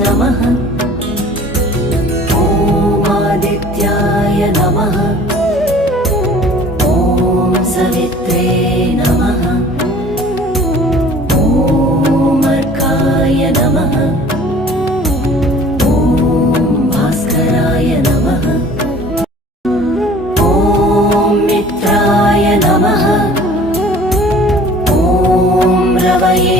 नमः। ॐ आदित्याय नमः। ॐ सवित्रे नमः। ॐ अर्काय नमः। ॐ भास्कराय नमः। ॐ मित्राय नमः। ॐ रवये